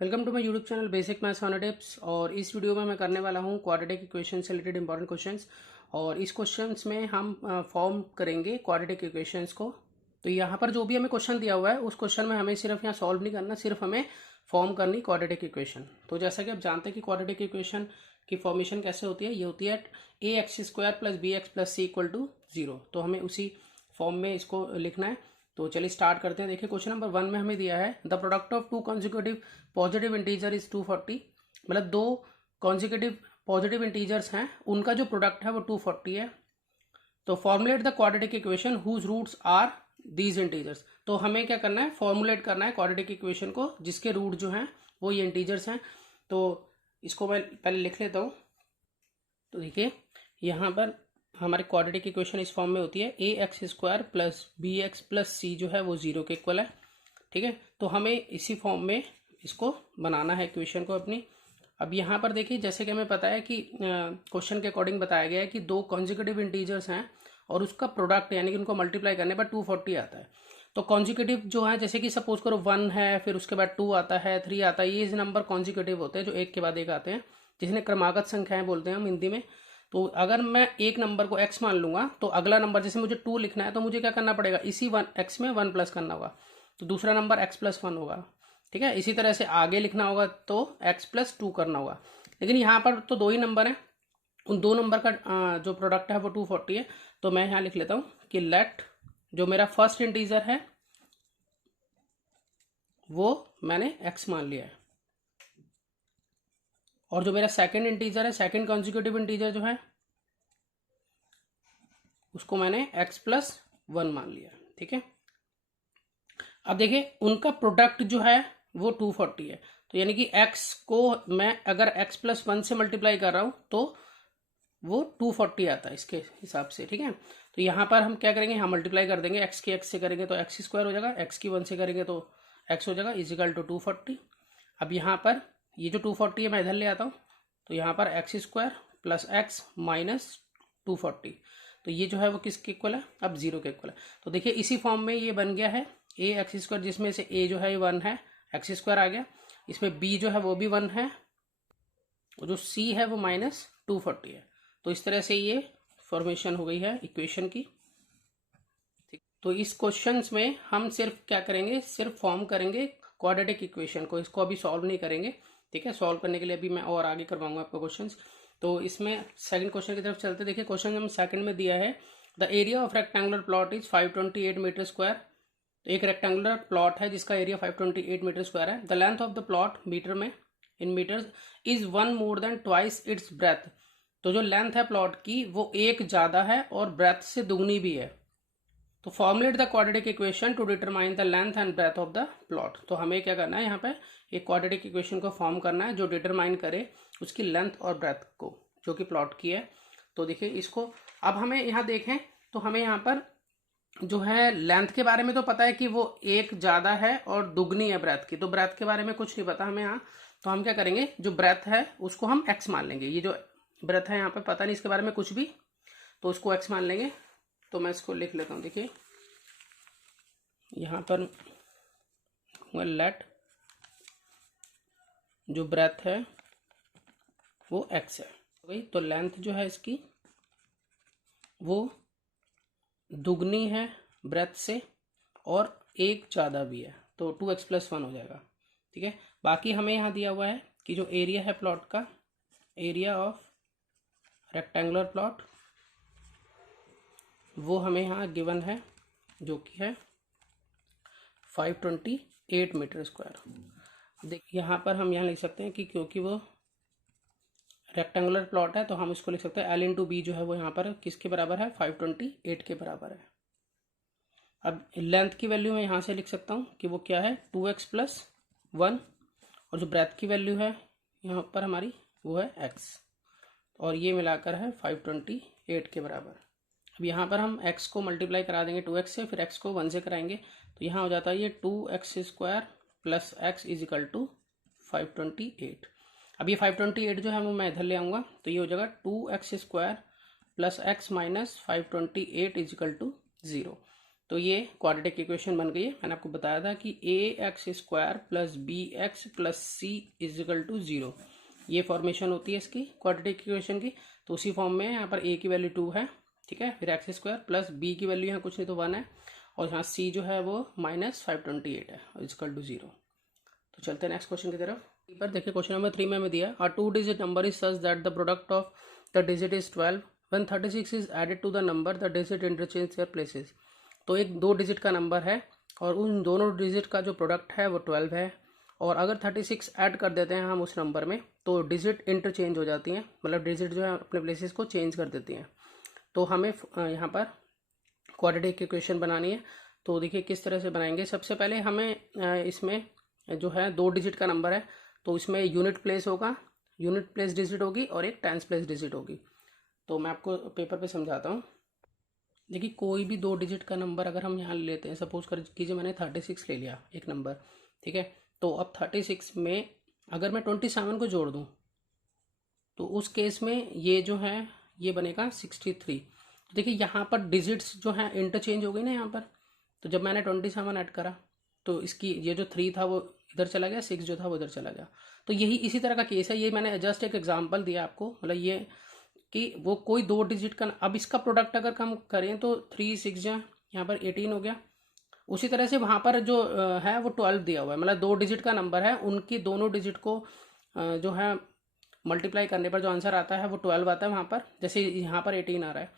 Welcome to my YouTube channel basic maths fun tips. और इस video में मैं करने वाला हूँ क्वाड्रेटिक इक्वेशन से रिलेटेड इंपॉर्टेंट क्वेश्चंस। और इस क्वेश्चंस में हम फॉर्म करेंगे क्वाड्रेटिक इक्वेशंस को। तो यहाँ पर जो भी हमें क्वेश्चन दिया हुआ है उस क्वेश्चन में हमें सिर्फ यहाँ सॉल्व नहीं करना, सिर्फ हमें फॉर्म करनी क्वाड्रेटिक इक्वेशन। तो जैसा कि आप जानते हैं कि क्वाड्रेटिक इक्वेशन की फॉर्मेशन कैसे होती है, ये होती है a x square plus b x plus c equal to 0। तो हमें उसी फॉर्म में इसको लिखना है। तो चलिए स्टार्ट करते हैं। देखिए क्वेश्चन नंबर 1 में हमें दिया है the product of two consecutive positive integer is 240। मतलब दो कॉन्जिक्यूटिव पॉजिटिव इंटीजर्स हैं, उनका जो प्रोडक्ट है वो 240 है। तो formulate the quadratic equation whose roots are these integers. तो हमें क्या करना है, फॉर्मुलेट करना है क्वाड्रेटिक इक्वेशन को जिसके रूट जो हैं वो ये इंटीजर्स हैं। तो इसको मैं पहले लिख लेता हूँ। तो देखिए यहाँ पर हमारी क्वाड्रेटिक इक्वेशन इस फॉर्म में होती है a x square plus b x plus c जो है वो 0 के इक्वल है। ठीक है, तो हमें इसी फॉर्म में इसको बनाना है इक्वेशन को अपनी। अब यहाँ पर देखिए जैसे कि हमें पता है कि क्वेश्चन के अकॉर्डिंग बताया गया है कि दो कॉन्जिक्यूटिव इंटीजर्स हैं और उसका प्रोडक्ट यानी कि उनको मल्टीप्लाई करने पर 240 आता है। तो कॉन्जिक्यूटिव जो है, जैसे कि सपोज करो 1 है, फिर उसके बाद 2 आता है, 3 आता है, ये नंबर कॉन्जिक्यूटिव होते हैं जो एक के बाद एक आते हैं, जिसने क्रमागत संख्याएं बोलते हैं हम हिंदी में। तो अगर मैं एक नंबर को x मान लूंगा तो अगला नंबर जैसे मुझे 2 लिखना है तो मुझे क्या करना पड़ेगा, इसी x में 1 प्लस करना होगा, तो दूसरा नंबर x प्लस 1 होगा। ठीक है, इसी तरह से आगे लिखना होगा तो x प्लस 2 करना होगा। लेकिन यहाँ पर तो दो ही नंबर हैं, उन दो नंबर का जो प्रोडक्ट है वो 240 है। तो मैं यहाँ लिख लेता हूँ कि लेट जो मेरा फर्स्ट इंटीजर है वो मैंने x मान लिया है, और जो मेरा सेकंड इंटीजर है, सेकंड कॉन्जिक्यूटिव इंटीजर जो है उसको मैंने x प्लस 1 मान लिया। ठीक है, अब देखिए उनका प्रोडक्ट जो है वो 240 है। तो यानी कि x को मैं अगर x प्लस 1 से मल्टीप्लाई कर रहा हूं तो वो 240 आता है इसके हिसाब से। ठीक है, तो यहाँ पर हम क्या करेंगे, यहाँ मल्टीप्लाई कर देंगे, x की x से करेंगे तो x स्क्वायर हो जाएगा, x की 1 से करेंगे तो x हो जाएगा इजिकल टू 240। अब यहाँ पर ये जो 240 है मैं इधर ले आता हूँ, तो यहाँ पर x square plus x minus 240, तो ये जो है वो किसके इक्वल है, अब 0 के इक्वल है। तो देखिए इसी फॉर्म में ये बन गया है ए एक्स स्क्वायर, जिसमें से ए जो है ये 1 है, एक्स स्क्वायर आ गया, इसमें बी जो है वो भी 1 है, और जो सी है वो माइनस 240 है। तो इस तरह से ये फॉर्मेशन हो गई है इक्वेशन की। ठीक, तो इस क्वेश्चन में हम सिर्फ क्या करेंगे, सिर्फ फॉर्म करेंगे क्वाड्रेटिक इक्वेशन को, इसको अभी सॉल्व नहीं करेंगे। ठीक है, सॉल्व करने के लिए अभी मैं और आगे करवाऊंगा आपको क्वेश्चंस। तो इसमें सेकंड क्वेश्चन की तरफ चलते। देखिए क्वेश्चन नंबर सेकंड में दिया है the area of rectangular plot is 528 metre square. तो एक रेक्टेंगुलर प्लॉट है जिसका एरिया 528 मीटर स्क्वायर है। The length of the plot metre में in metres is 1 more than twice its breadth. तो जो लेंथ है प्लॉट की वो एक ज्यादा है और ब्रेथ से दुगनी भी है। तो formulate the quadratic equation to determine the length and breadth of the plot. तो हमें क्या करना है, यहाँ पे एक क्वाड्रेटिक इक्वेशन को फॉर्म करना है जो डिटरमाइन करे उसकी लेंथ और ब्रेथ को, जो कि प्लॉट की है। तो देखिए इसको अब हमें यहाँ देखें तो हमें यहाँ पर जो है लेंथ के बारे में तो पता है कि वो एक ज्यादा है और दुगनी है ब्रेथ की, तो ब्रेथ के बारे में कुछ नहीं पता हमें यहाँ। तो हम क्या करेंगे, जो ब्रेथ है उसको हम x मान लेंगे। ये जो ब्रेथ है यहाँ पे पता नहीं इसके बारे में कुछ भी, तो उसको x मान लेंगे। तो मैं इसको लिख लेता हूँ। देखिए यहाँ पर लेट जो ब्रेथ है वो x है, तो लेंथ जो है इसकी वो दुगनी है ब्रेथ से और एक ज़्यादा भी है, तो 2x प्लस 1 हो जाएगा। ठीक है, बाकी हमें यहाँ दिया हुआ है कि जो एरिया है प्लॉट का, एरिया ऑफ रेक्टेंगुलर प्लॉट, वो हमें यहाँ गिवन है जो कि है 528 मीटर स्क्वायर। देखिए यहाँ पर हम यहाँ लिख सकते हैं कि क्योंकि वो रेक्टेंगुलर प्लॉट है तो हम इसको लिख सकते हैं एल इंटू बी जो है वो यहाँ पर किसके बराबर है, 528 के बराबर है। अब लेंथ की वैल्यू मैं यहाँ से लिख सकता हूँ कि वो क्या है 2x प्लस 1, और जो ब्रेथ की वैल्यू है यहाँ पर हमारी वो है x, और ये मिलाकर है 528 के बराबर। अब यहाँ पर हम x को मल्टीप्लाई करा देंगे 2x से, फिर x को 1 से कराएंगे, तो यहाँ हो जाता है ये 2x square plus x is equal to 528। अब ये 528 जो है वो मैं इधर ले आऊँगा, तो ये हो जाएगा 2x square plus x minus 528 is equal to 0। तो ये क्वाड्रेटिक इक्वेशन बन गई है। मैंने आपको बताया था कि ax² plus bx plus c is equal to 0, ये फॉर्मेशन होती है इसकी क्वाड्रेटिक इक्वेशन की। तो उसी फॉर्म में यहाँ पर a की वैल्यू 2 है, ठीक है, फिर x² प्लस b की वैल्यू यहाँ कुछ नहीं तो 1 है, और यहाँ c जो है वो -528 है, इज इक्वल टू 0। तो चलते हैं नेक्स्ट क्वेश्चन की तरफ। पर देखिए क्वेश्चन नंबर 3 में हमें दिया a 2 digit number is such that the product of the digit is 12 when 36 is added to the number the digit interchange their places. तो एक 2 डिजिट का नंबर है और उन दोनों डिजिट का जो प्रोडक्ट है वो 12 है, और अगर 36 ऐड कर देते हैं हम उस नंबर में तो डिजिट इंटरचेंज हो जाती हैं, मतलब डिजिट जो है अपने प्लेसेस को चेंज कर देती हैं। तो हमें यहाँ पर क्वाड्रेटिक इक्वेशन बनानी है। तो देखिए किस तरह से बनाएंगे। सबसे पहले हमें इसमें जो है 2 डिजिट का नंबर है तो इसमें यूनिट प्लेस होगा, यूनिट प्लेस डिजिट होगी और एक टेंस प्लेस डिजिट होगी। तो मैं आपको पेपर पे समझाता हूँ। देखिए कोई भी 2 डिजिट का नंबर अगर हम यहाँ लेते हैं, सपोज कर कीजिए मैंने 36 ले लिया एक नंबर, ठीक है। तो अब 36 में अगर मैं 27 को जोड़ दूँ तो उस केस में ये जो है ये बनेगा 63। तो देखिए यहाँ पर डिजिट्स जो है इंटरचेंज हो गई ना यहाँ पर। तो जब मैंने 27 ऐड करा तो इसकी ये जो 3 था वो इधर चला गया, 6 जो था वो इधर चला गया। तो यही इसी तरह का केस है। ये मैंने जस्ट एक एग्जांपल दिया आपको, मतलब ये कि वो कोई 2 डिजिट का, अब इसका प्रोडक्ट अगर हम करें तो 3 6 जो यहाँ पर 18 हो गया। उसी तरह से वहाँ पर जो है वो 12 दिया हुआ है, मतलब 2 डिजिट का नंबर है, उनकी दोनों डिजिट को जो है मल्टीप्लाई करने पर जो आंसर आता है वो 12 आता है वहाँ पर। जैसे यहाँ पर 18 आ रहा है,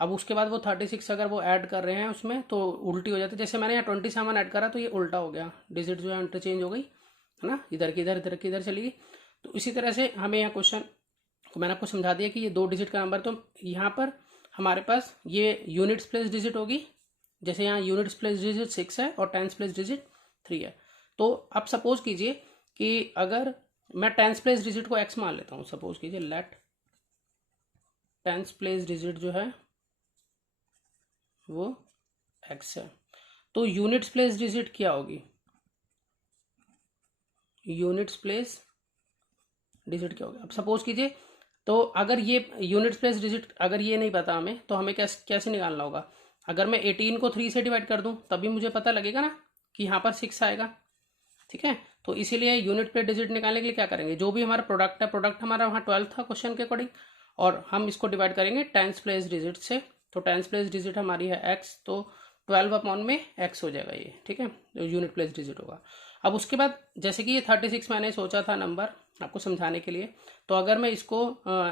अब उसके बाद वो 36 अगर वो ऐड कर रहे हैं उसमें तो उल्टी हो जाती है। जैसे मैंने यहाँ 27 ऐड करा तो ये उल्टा हो गया, डिजिट जो है इंटरचेंज हो गई है ना, इधर की इधर, इधर की इधर चली गई। तो इसी तरह से हमें यहाँ क्वेश्चन को मैंने आपको समझा दिया कि ये 2 डिजिट का नंबर, तो यहाँ पर हमारे पास ये यूनिट्स प्लेस डिजिट होगी। जैसे यहाँ यूनिट्स प्लेस डिजिट 6 है और टेंस प्लेस डिजिट 3 है। तो अब सपोज कीजिए कि अगर मैं टेंस प्लेस डिजिट को x मान लेता हूँ, सपोज कीजिए लेट टेंस प्लेस डिजिट जो है वो x है, तो यूनिट्स प्लेस डिजिट क्या होगी, यूनिट्स प्लेस डिजिट क्या होगी। अब सपोज कीजिए तो अगर ये यूनिट्स प्लेस डिजिट अगर ये नहीं पता हमें तो हमें कैसे निकालना होगा। अगर मैं 18 को 3 से डिवाइड कर दूं तभी मुझे पता लगेगा ना कि यहाँ पर 6 आएगा, ठीक है। तो इसीलिए यूनिट प्लेस डिजिट निकालने के लिए क्या करेंगे, जो भी हमारा प्रोडक्ट है, प्रोडक्ट हमारा वहाँ 12 था क्वेश्चन के अकॉर्डिंग, और हम इसको डिवाइड करेंगे टेंस प्लेस डिजिट से। तो टेंस प्लेस डिजिट हमारी है x, तो 12 अपॉन में x हो जाएगा ये, ठीक है, जो यूनिट प्लेस डिजिट होगा। अब उसके बाद जैसे कि ये 36 मैंने सोचा था नंबर आपको समझाने के लिए, तो अगर मैं इसको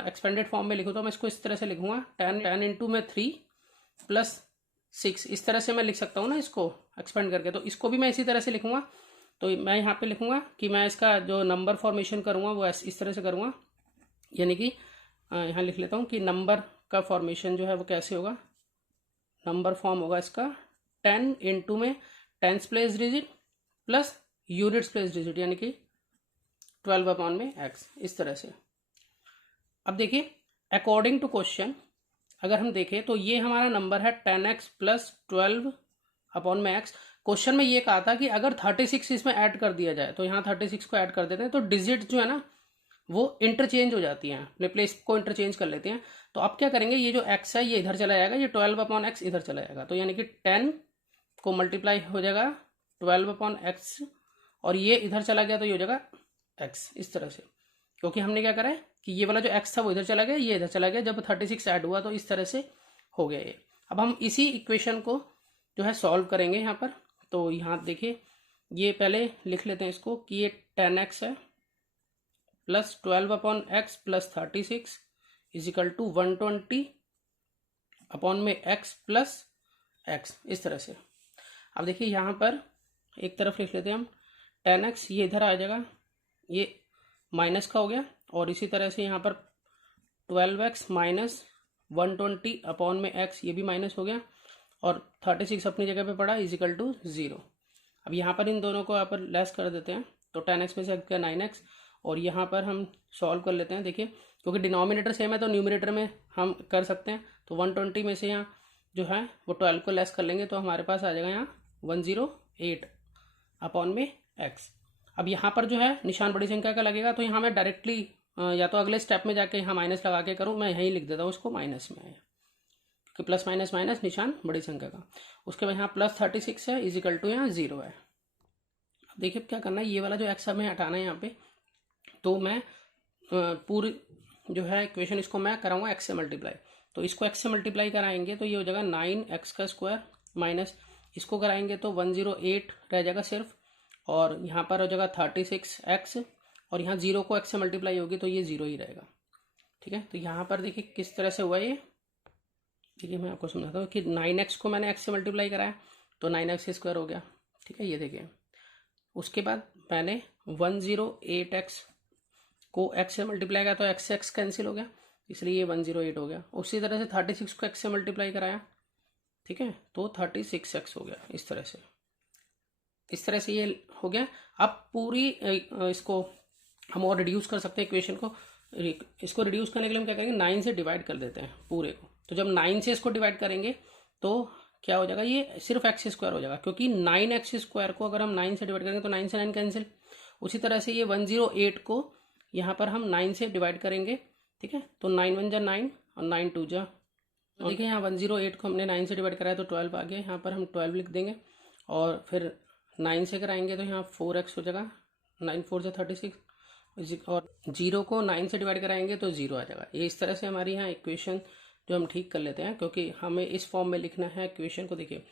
एक्सपेंडेड फॉर्म में लिखूँ तो मैं इसको इस तरह से लिखूंगा 10 इंटू में 3 प्लस 6, इस तरह से मैं लिख सकता हूँ ना इसको एक्सपेंड करके। तो इसको भी मैं इसी तरह से लिखूंगा। तो मैं यहाँ पे लिखूंगा कि मैं इसका जो नंबर फॉर्मेशन करूँगा वो इस तरह से करूँगा, यानी कि यहाँ लिख लेता हूँ कि नंबर का फॉर्मेशन जो है वो कैसे होगा, नंबर फॉर्म होगा इसका 10 इंटू में tens place digit plus units place digit, यानी कि 12 अपॉन में x, इस तरह से। अब देखिए अकॉर्डिंग टू क्वेश्चन अगर हम देखें तो ये हमारा नंबर है 10x प्लस 12 अपॉन में x। क्वेश्चन में ये कहा था कि अगर 36 इसमें ऐड कर दिया जाए, तो यहाँ 36 को ऐड कर देते हैं तो डिजिट जो है ना वो इंटरचेंज हो जाती हैं, अपने प्लेस को इंटरचेंज कर लेते हैं। तो अब क्या करेंगे, ये जो x है ये इधर चला जाएगा, ये 12 अपॉन x इधर चला जाएगा, तो यानी कि 10 को मल्टीप्लाई हो जाएगा 12 अपॉन x, और ये इधर चला गया तो ये हो जाएगा x, इस तरह से। क्योंकि हमने क्या करा है कि ये वाला जो x था वो इधर चला गया, ये इधर चला गया, जब 36 ऐड हुआ तो इस तरह से हो गया ये। अब हम इसी इक्वेशन को जो है सॉल्व करेंगे यहाँ पर। तो यहाँ देखिए ये पहले लिख लेते हैं इसको कि ये 10x है plus 12 upon x plus 36 is equal to 120 upon में x प्लस x, इस तरह से। अब देखिए यहाँ पर एक तरफ लिख लेते हैं हम 10x, ये इधर आ जाएगा, ये माइनस का हो गया, और इसी तरह से यहाँ पर 12x माइनस 120 अपॉन में x, ये भी माइनस हो गया, और 36 अपनी जगह पे पड़ा इज इक्वल टू 0। अब यहाँ पर इन दोनों को यहाँ पर लेस कर देते हैं, तो 10x में से गया 9x, और यहाँ पर हम सॉल्व कर लेते हैं। देखिए क्योंकि डिनोमिनेटर सेम है तो न्यूमरेटर में हम कर सकते हैं। तो 120 में से यहाँ जो है वो 12 को लेस कर लेंगे तो हमारे पास आ जाएगा यहाँ 108 अपॉन में x। अब यहाँ पर जो है निशान बड़ी संख्या का लगेगा, तो यहाँ मैं डायरेक्टली या तो अगले स्टेप में जाके यहाँ माइनस लगा के करूँ, मैं यहीं लिख देता हूँ उसको माइनस में, कि प्लस माइनस माइनस निशान बड़ी संख्या का। उसके बाद यहाँ प्लस 36 है इजिकल टू यहाँ 0 है। अब देखिए क्या करना है, ये वाला जो एक्स हमें हटाना है यहाँ पे, तो मैं पूरी जो है इक्वेशन इसको मैं कराऊंगा एक्स से मल्टीप्लाई। तो इसको एक्स से मल्टीप्लाई कराएंगे तो ये हो जाएगा 9x का स्क्वायर माइनस इसको कराएंगे तो 108 रह जाएगा सिर्फ, और यहाँ पर हो जाएगा 36x, और यहाँ 0 को x से मल्टीप्लाई होगी तो ये 0 ही रहेगा। ठीक है, तो यहाँ पर देखिए किस तरह से हुआ ये। देखिए मैं आपको समझाता हूँ कि 9x को मैंने x से मल्टीप्लाई कराया तो 9x स्क्वायर हो गया। ठीक है, ये देखिए। उसके बाद मैंने 108x को x से मल्टीप्लाई किया तो x से x कैंसिल हो गया, इसलिए ये 108 हो गया। उसी तरह से 36 को x से मल्टीप्लाई कराया, ठीक है, तो 36x हो गया। इस तरह से ये हो गया। अब पूरी इसको हम और रिड्यूस कर सकते हैं इक्वेशन को। इसको रिड्यूस करने के लिए हम क्या करेंगे, 9 से डिवाइड कर देते हैं पूरे को। तो जब 9 से इसको डिवाइड करेंगे तो क्या हो जाएगा, ये सिर्फ एक्स स्क्वायर हो जाएगा, क्योंकि 9x स्क्वायर को अगर हम 9 से डिवाइड करेंगे तो 9 से 9 कैंसिल। उसी तरह से ये 108 को यहाँ पर हम 9 से डिवाइड करेंगे, ठीक है, तो 9 1 जा 9 और 9 2 जा। देखिए यहाँ 108 को हमने 9 से डिवाइड कराया तो 12 आ गया, यहाँ पर हम 12 लिख देंगे, और फिर 9 से कराएंगे तो यहाँ 4x हो जाएगा, 9 4 जा 36, और 0 को 9 से डिवाइड कराएंगे तो 0 आ जाएगा। ये इस तरह से हमारी यहाँ इक्वेशन जो हम ठीक कर लेते हैं, क्योंकि हमें इस फॉर्म में लिखना है इक्वेशन को। देखिए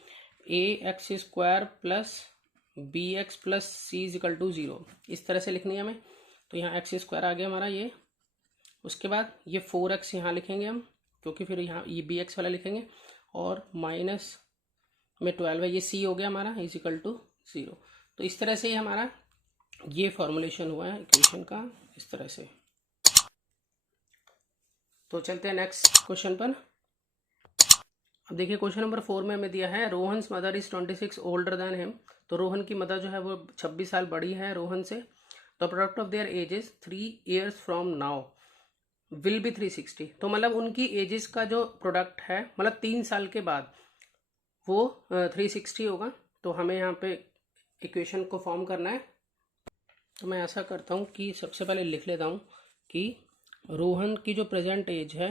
ax square plus bx plus C is equal to 0, इस तरह से लिखनी है हमें। तो यहाँ एक्स स्क्वायर आ गया हमारा ये। उसके बाद ये 4x यहाँ लिखेंगे हम, क्योंकि फिर यहाँ ये bx वाला लिखेंगे, और माइनस में 12 है, ये c हो गया हमारा इजिकल टू 0। तो इस तरह से हमारा ये फॉर्मुलेशन हुआ है इक्वेशन का, इस तरह से। तो चलते हैं नेक्स्ट क्वेश्चन पर। अब देखिए क्वेश्चन नंबर 4 में हमें दिया है Rohan's mother is 26 older than him. तो रोहन की मदर जो है वो 26 साल बड़ी है रोहन से। The product of their edges 3 years from now will be 360। तो मतलब उनकी एजेस का जो प्रोडक्ट है, मतलब 3 साल के बाद वो 360 होगा। तो हमें यहाँ पे इक्वेशन को फॉर्म करना है। तो मैं ऐसा करता हूँ कि सबसे पहले लिख लेता हूँ कि रोहन की जो प्रेजेंट एज है,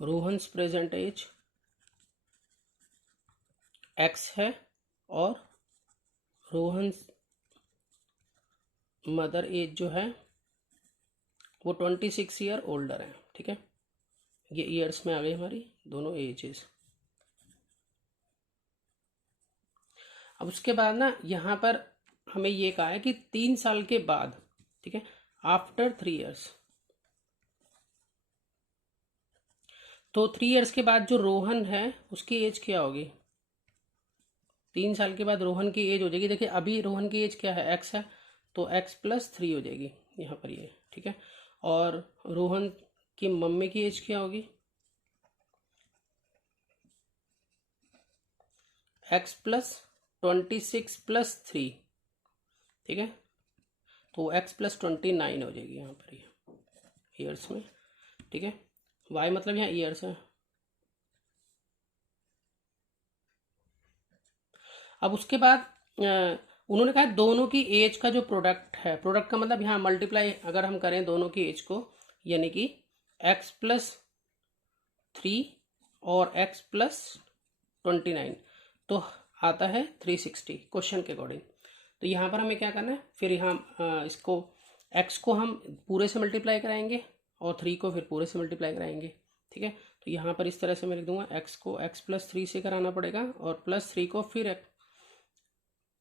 रोहन्स प्रेजेंट एज x है, और रोहन्स मदर एज जो है वो 26 ईयर ओल्डर है। ठीक है, ये ईयर्स में आ गई हमारी दोनों एजेस। अब उसके बाद ना यहाँ पर हमें ये कहा है कि 3 साल के बाद, ठीक है, आफ्टर 3 years। तो 3 years के बाद जो रोहन है उसकी एज क्या होगी, 3 साल के बाद रोहन की एज हो जाएगी। देखिए अभी रोहन की एज क्या है, x है, तो x प्लस 3 हो जाएगी यहाँ पर ये। ठीक है, और रोहन की मम्मी की एज क्या होगी, x प्लस 26 प्लस 3। ठीक है, तो x प्लस 29 हो जाएगी यहाँ पर ये ईयर्स में। ठीक है, y मतलब यहाँ ईयर्स है। अब उसके बाद उन्होंने कहा दोनों की एज का जो प्रोडक्ट है, प्रोडक्ट का मतलब यहाँ मल्टीप्लाई अगर हम करें दोनों की एज को, यानी कि x प्लस 3 और x प्लस 29, तो आता है 360 क्वेश्चन के अकॉर्डिंग। तो यहाँ पर हमें क्या करना है, फिर यहाँ इसको x को हम पूरे से मल्टीप्लाई कराएंगे और 3 को फिर पूरे से मल्टीप्लाई कराएंगे। ठीक है, तो यहाँ पर इस तरह से मैं लिख दूंगा x को x प्लस 3 से कराना पड़ेगा, और प्लस 3 को फिर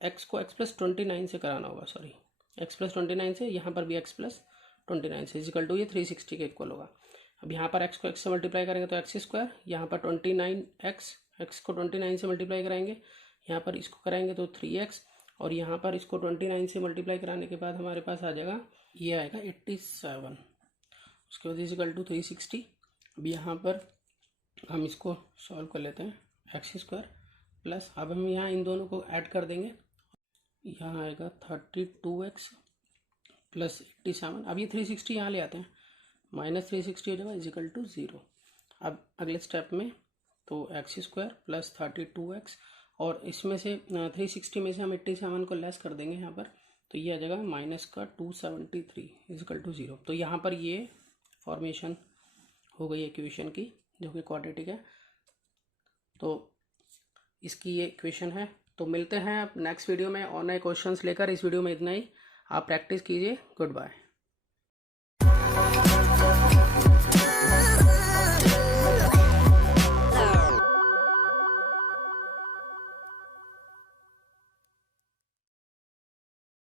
x को x प्लस 29 से कराना होगा, सॉरी x प्लस 29 से, यहाँ पर भी x प्लस 29 से इजिकल टू ये 360 के इक्वल होगा। अब यहाँ पर x को x से मल्टीप्लाई करेंगे तो x स्क्वायर, यहाँ पर 29x को 29 से मल्टीप्लाई कराएंगे, यहाँ पर इसको कराएंगे तो 3x, और यहाँ पर इसको 29 से मल्टीप्लाई कराने के बाद हमारे पास आ जाएगा, ये आएगा 87। उसके बाद इजिकल टू 360। अब यहाँ पर हम इसको सॉल्व कर लेते हैं, एक्स स्क्वायर प्लस, अब हम यहाँ इन दोनों को ऐड कर देंगे, यहाँ आएगा 32x प्लस 87। अब ये 360 यहाँ ले आते हैं, माइनस 360 हो जाएगा इजिकल टू 0। अब अगले स्टेप में तो एक्स स्क्वायर प्लस 32x, और इसमें से 360 में से हम 87 को लेस कर देंगे यहाँ पर, तो ये आ जाएगा माइनस का 273 इजिकल टू 0। तो यहाँ पर ये फॉर्मेशन हो गई इक्वेशन की, जो कि क्वाड्रेटिक है। तो इसकी ये इक्वेशन है। तो मिलते हैं नेक्स्ट वीडियो में और नए क्वेश्चंस लेकर। इस वीडियो में इतना ही, आप प्रैक्टिस कीजिए। Good bye.